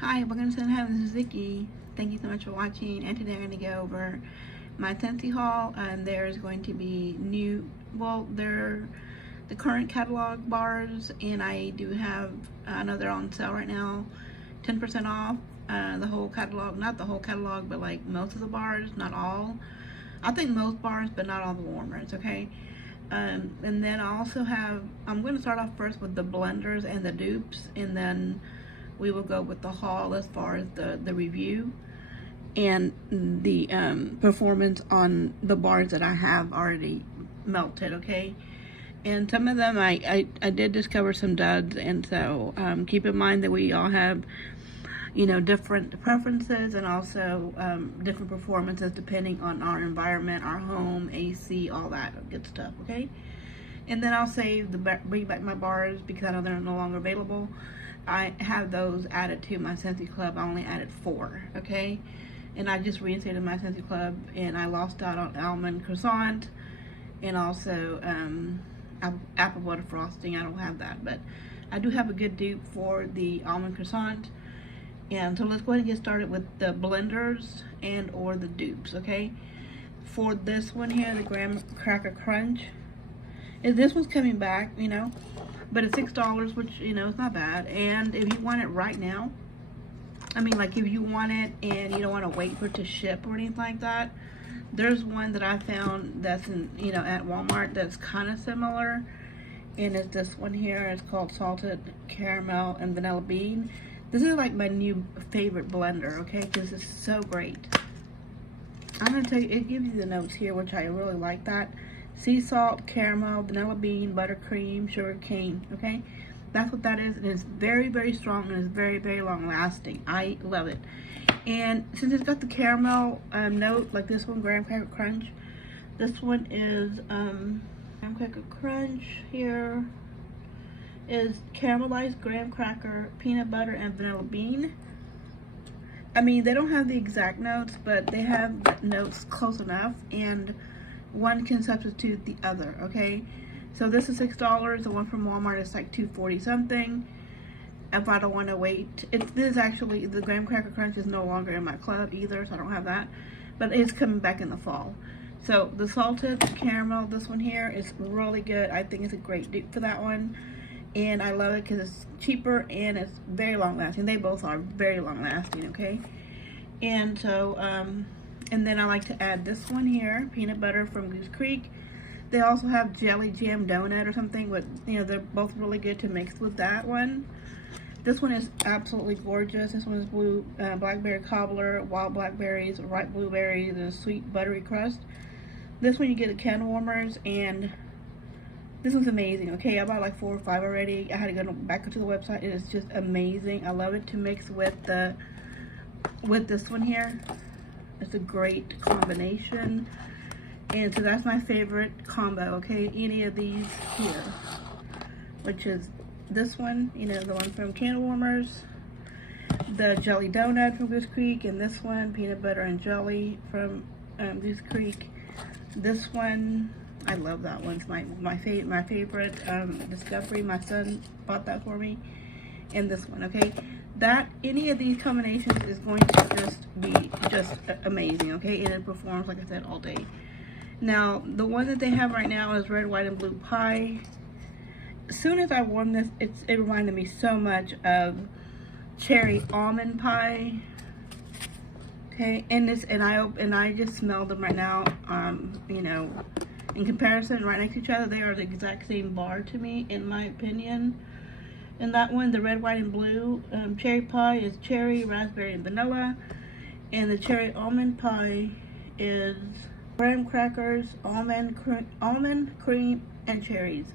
Hi, welcome to Heaven. This is Vicky. Thank you so much for watching. And today I'm going to go over my Scentsy haul. There's going to be they're the current catalog bars, and I do have, I know they're on sale right now, 10% off. The whole catalog, not the whole catalog, but like most of the bars, not all. I think most bars, but not all the warmers, okay? And then I also have, I'm going to start off first with the blenders and the dupes, and then we will go with the haul as far as the review and the performance on the bars that I have already melted, okay? And some of them I did discover some duds, and so keep in mind that we all have, you know, different preferences and also different performances depending on our environment, our home, AC, all that good stuff, okay? And then I'll save bring back my bars because I know they're no longer available. I have those added to my Scentsy Club. I only added 4, okay? And I just reinstated my Scentsy Club, and I lost out on almond croissant and also apple butter frosting. I don't have that, but I do have a good dupe for the almond croissant. And so let's go ahead and get started with the blenders and or the dupes, okay? For this one here, the Graham Cracker Crunch, this one's coming back, you know, but it's $6, which, you know, it's not bad. And if you want it right now, I mean, like if you want it and you don't want to wait for it to ship or anything like that, there's one that I found that's in, you know, at Walmart that's kind of similar, and it's this one here. It's called Salted Caramel and Vanilla Bean. This is like my new favorite blender, okay? Because it's so great. I'm gonna tell you, it gives you the notes here, which I really like that. Sea salt, caramel, vanilla bean, buttercream, sugar cane, okay? That's what that is, and it's very, very strong, and it's very, very long lasting. I love it. And since it's got the caramel note, like this one, Graham Cracker Crunch, this one is Graham Cracker Crunch here is caramelized graham cracker, peanut butter, and vanilla bean. I mean, they don't have the exact notes, but they have notes close enough, and one can substitute the other, okay? So this is $6. The one from Walmart is like $2.40 something. If I don't want to wait, this is actually, the Graham Cracker Crunch is no longer in my club either, so I don't have that, but it's coming back in the fall. So the salted caramel, this one here, is really good. I think it's a great dupe for that one, and I love it because it's cheaper and it's very long lasting. They both are very long lasting, okay? And so and then I like to add this one here, peanut butter from Goose Creek. They also have jelly jam donut or something, but you know, they're both really good to mix with that one. This one is absolutely gorgeous. This one is blue blackberry cobbler, wild blackberries, ripe blueberries, and a sweet buttery crust. This one you get the candle warmers, and this one's amazing, okay? I bought like 4 or 5 already. I had to go back to the website. It is just amazing. I love it to mix with this one here. It's a great combination, and so that's my favorite combo, okay? Any of these here, which is this one, you know, the one from Candle Warmers, the jelly donut from Goose Creek, and this one, peanut butter and jelly from Goose Creek. This one, I love that one. It's my favorite discovery. My son bought that for me. And this one, okay? Any of these combinations is going to just be just amazing, okay? And it performs, like I said, all day. Now, the one that they have right now is red, white, and blue pie. As soon as I warmed this, it reminded me so much of cherry almond pie. Okay, and I just smelled them right now. You know, in comparison, right next to each other, they are the exact same bar to me, in my opinion. And that one, the red, white, and blue cherry pie is cherry, raspberry, and vanilla. And the cherry almond pie is graham crackers, almond cream, and cherries.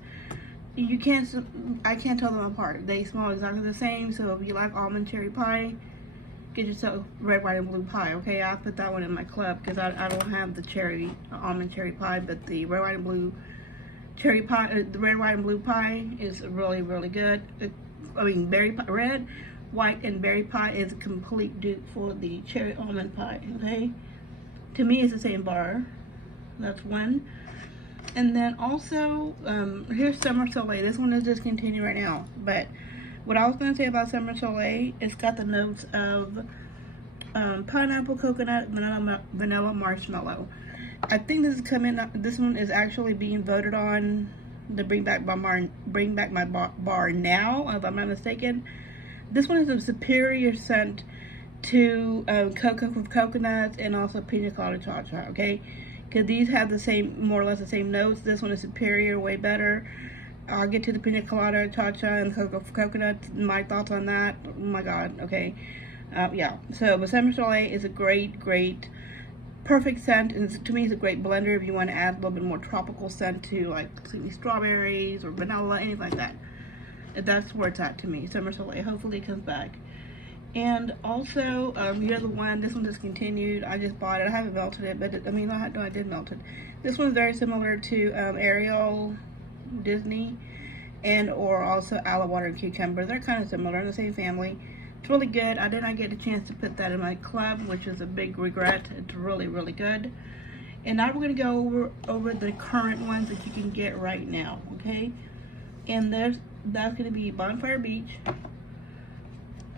I can't tell them apart. They smell exactly the same. So if you like almond cherry pie, get yourself red, white, and blue pie, okay? I'll put that one in my club because I don't have the cherry almond cherry pie, but the red, white, and blue cherry pie, the red, white, and blue pie is really, really good. I mean, berry pie, red, white, and berry pie is a complete dupe for the cherry almond pie, okay? To me, it's the same bar. That's one. And then also, here's Summer Soleil. This one is discontinued right now, but What I was going to say about Summer Soleil, it's got the notes of pineapple, coconut, vanilla, marshmallow. I think this is coming. This one is actually being voted on the Bring Back My Bar now, if I'm not mistaken. This one is a superior scent to Cocoa with Coconuts and also Pina Colada Chacha. Okay, because these have the same, more or less the same notes. This one is superior, way better. I'll get to the Pina Colada Chacha and Cocoa with Coconuts. My thoughts on that. Oh my God. Okay. Yeah. So, but Summer Soleil is a great, perfect scent, and to me it's a great blender if you want to add a little bit more tropical scent to, like sweet strawberries or vanilla, anything like that. That's where it's at to me. Summer Soleil. Hopefully it comes back. And also, you're the one. This one discontinued. I just bought it. I haven't melted it, but I mean, no, I did melt it. This one's very similar to Ariel, Disney, and or also Aloe Water and Cucumber. They're kind of similar in the same family. It's really good. I did not get a chance to put that in my club, which is a big regret. It's really, good. And now we're going to go over the current ones that you can get right now, okay? And that's going to be Bonfire Beach,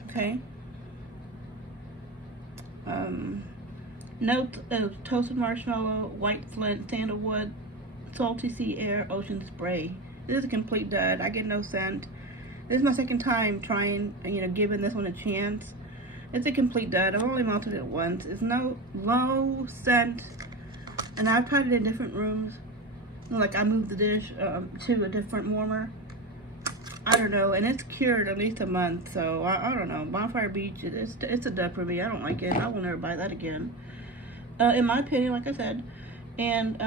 okay? Notes of toasted marshmallow, white flint, sandalwood, salty sea air, ocean spray. This is a complete dud. I get no scent. This is my second time trying, giving this one a chance. It's a complete dud. I've only melted it once. It's no low scent, and I've tried it in different rooms. Like I moved the dish to a different warmer. I don't know, and it's cured at least a month, so I don't know. Bonfire Beach, it's a dud for me. I don't like it. I will never buy that again. In my opinion, like I said. And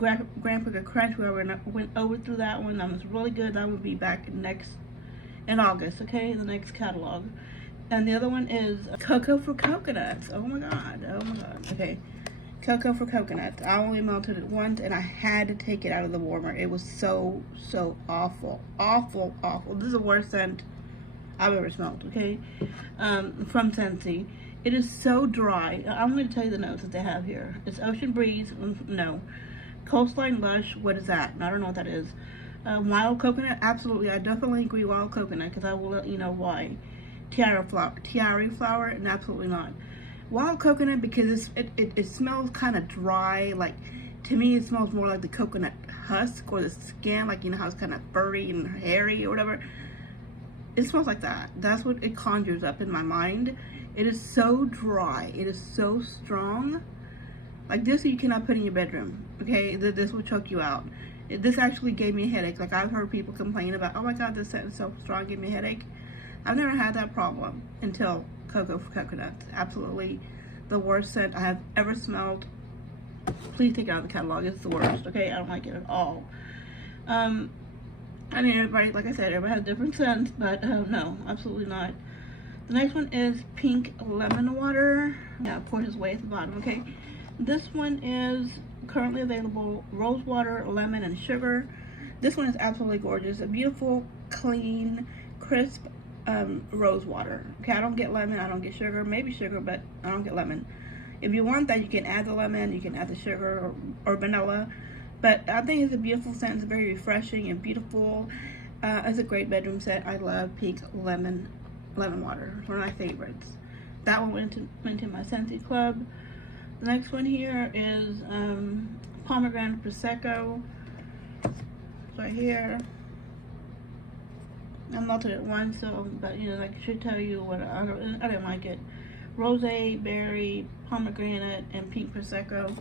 Grandpa Crunch, where I went over through that one. That was really good. That would be back in August, okay? The next catalog. And the other one is Cocoa for Coconuts. Oh my god. Okay. Cocoa for Coconuts. I only melted it once, and I had to take it out of the warmer. It was so awful. Awful. This is the worst scent I've ever smelled, okay? From Scentsy. It is so dry. I'm going to tell you the notes that they have here. It's Ocean Breeze. No. Coastline Lush. What is that? I don't know what that is. Wild Coconut. Absolutely. I definitely agree Wild Coconut, because I will let you know why. Tiara Flower. And absolutely not. Wild Coconut, because it smells kind of dry. Like, to me, it smells more like the coconut husk or the skin. Like, you know how it's kind of furry and hairy or whatever. It smells like that. That's what it conjures up in my mind. It is so dry. It is so strong. Like, this you cannot put in your bedroom, okay? This will choke you out. This actually gave me a headache. Like, I've heard people complain about, oh my god, this scent is so strong, it gave me a headache. I've never had that problem until Cocoa for Coconuts. Absolutely the worst scent I have ever smelled. Please take it out of the catalog. It's the worst, okay? I don't like it at all. I mean, everybody, like I said, everybody has different scents, but no, absolutely not. The next one is Pink Lemon Water. Yeah, pours its way at the bottom, okay? This one is currently available, rose water, lemon, and sugar. This one is absolutely gorgeous. A beautiful, clean, crisp rose water. Okay, I don't get lemon, I don't get sugar. Maybe sugar, but I don't get lemon. If you want that, you can add the lemon, you can add the sugar or vanilla. But I think it's a beautiful scent. It's very refreshing and beautiful. It's a great bedroom scent. I love Pink Lemon Water. It's one of my favorites. That one went into my Scentsy club. The next one here is Pomegranate Prosecco. It's right here. I melted it once, so, but like I should tell you what I didn't like it. Rosé, berry, pomegranate, and pink prosecco.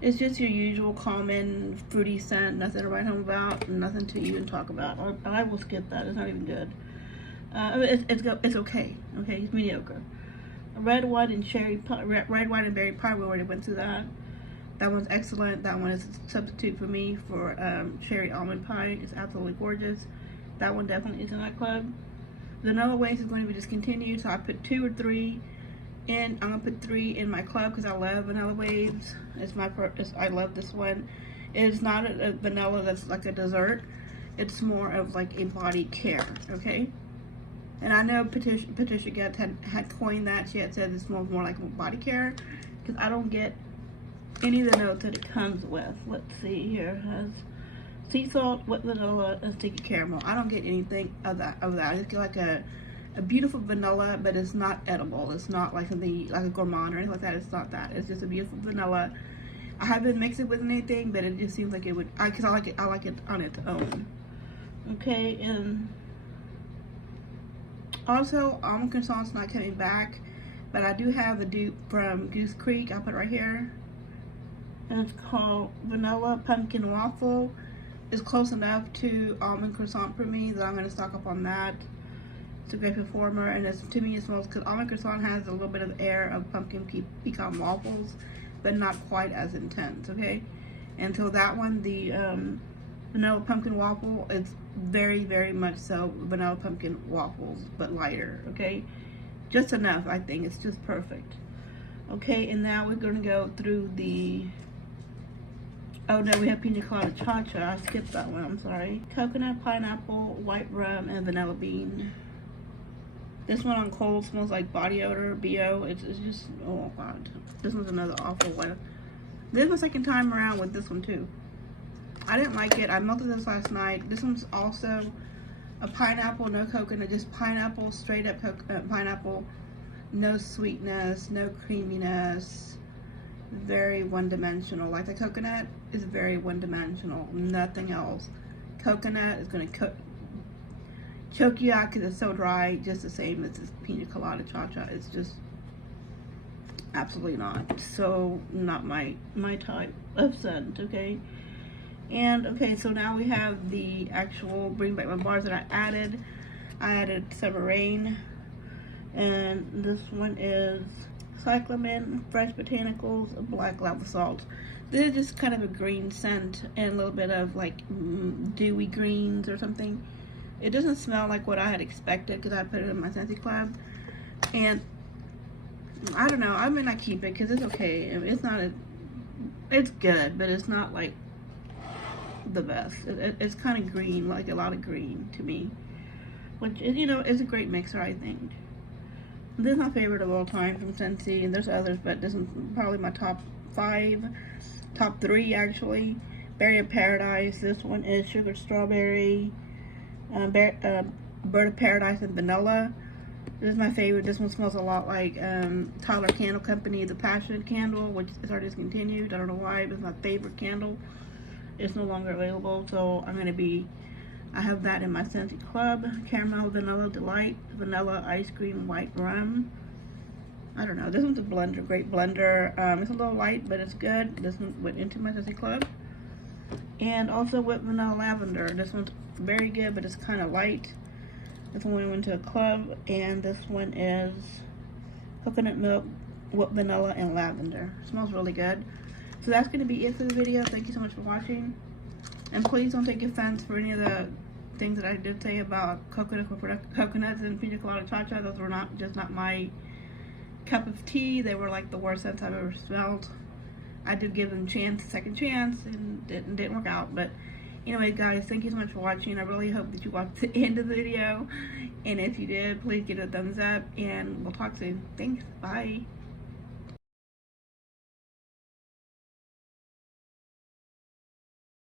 It's just your usual common fruity scent. Nothing to write home about. Nothing to even talk about. I will skip that. It's not even good. It's okay. Okay, it's mediocre. Red, white, and berry pie. We already went through that. That one's excellent. That one is a substitute for me for cherry almond pie. It's absolutely gorgeous. That one definitely is in my club. Vanilla Waves is going to be discontinued, so I put 2 or 3 in. I'm gonna put 3 in my club because I love Vanilla Waves. It's my purpose. I love this one. It's not a vanilla that's like a dessert. It's more of like a body care. Okay. And I know Patricia Getz had coined that. She had said it smells more like body care, because I don't get any of the notes that it comes with. Let's see here. It has sea salt, wet vanilla, and sticky caramel. I don't get anything of that. I just get like a beautiful vanilla, but it's not edible. It's not like a gourmand or anything like that. It's not that. It's just a beautiful vanilla. I haven't mixed it with anything, but it just seems like it would, because I like it on its own. Okay, and also almond croissant's not coming back, but I do have a dupe from Goose Creek. I'll put it right here. And it's called Vanilla Pumpkin Waffle. It's close enough to almond croissant for me that I'm going to stock up on that. It's a great performer, and to me it smells, because almond croissant has a little bit of air of pumpkin pecan waffles, but not quite as intense, okay? And so that one, the vanilla pumpkin waffle, it's very, very much so vanilla pumpkin waffles, but lighter, okay? Just enough, I think. It's just perfect. Okay, and now we're gonna go through the, oh no, we have Pina Colada Chacha. I skipped that one, I'm sorry. Coconut, pineapple, white rum, and vanilla bean. This one on cold smells like body odor, BO. It's just, oh god. This one's another awful one. This is my second time around with this one too. I didn't like it. I melted this last night. This one's also a pineapple, no coconut, just pineapple, straight up pineapple. No sweetness, no creaminess. Very one-dimensional. Like the coconut is very one-dimensional. Nothing else. Coconut is going to choke you out because it's so dry, just the same as this Pina Colada Chacha. It's just absolutely not. So not my type of scent, okay? And okay, so now we have the actual Bring Back My Bars that I added. I added Summer Rain, and this one is cyclamen, fresh botanicals, black lava salt. This is just kind of a green scent and a little bit of like dewy greens or something. It doesn't smell like what I had expected because I put it in my Scentsy Club, and I don't know, I may not keep it because it's okay. It's not it's good, but it's not like the best. It's kind of green, like a lot of green to me, which is, you know, is a great mixer, I think. This is my favorite of all time from Scentsy, and there's others, but this is probably my top 3 actually. Berry of Paradise. This one is Sugar Strawberry, Bird of Paradise, and Vanilla. This is my favorite. This one smells a lot like Tyler Candle Company, the Passion Candle, which is already discontinued. I don't know why, but it's my favorite candle. It's no longer available, so I have that in my Scentsy Club. Caramel Vanilla Delight, Vanilla Ice Cream White Rum. I don't know. This one's a blender, great blender. It's a little light, but it's good. This one went into my Scentsy Club. And also with Vanilla Lavender. This one's very good, but it's kind of light. This one went into a club, and this one is coconut milk, whipped vanilla, and lavender. It smells really good. So that's going to be it for the video. Thank you so much for watching. And please don't take offense for any of the things that I did say about coconuts and Pina Colada Chacha. Those were just not my cup of tea. They were like the worst scents I've ever smelled. I did give them a second chance, and didn't work out. But anyway, guys, thank you so much for watching. I really hope that you watched the end of the video. And if you did, please give it a thumbs up, and we'll talk soon. Thanks. Bye.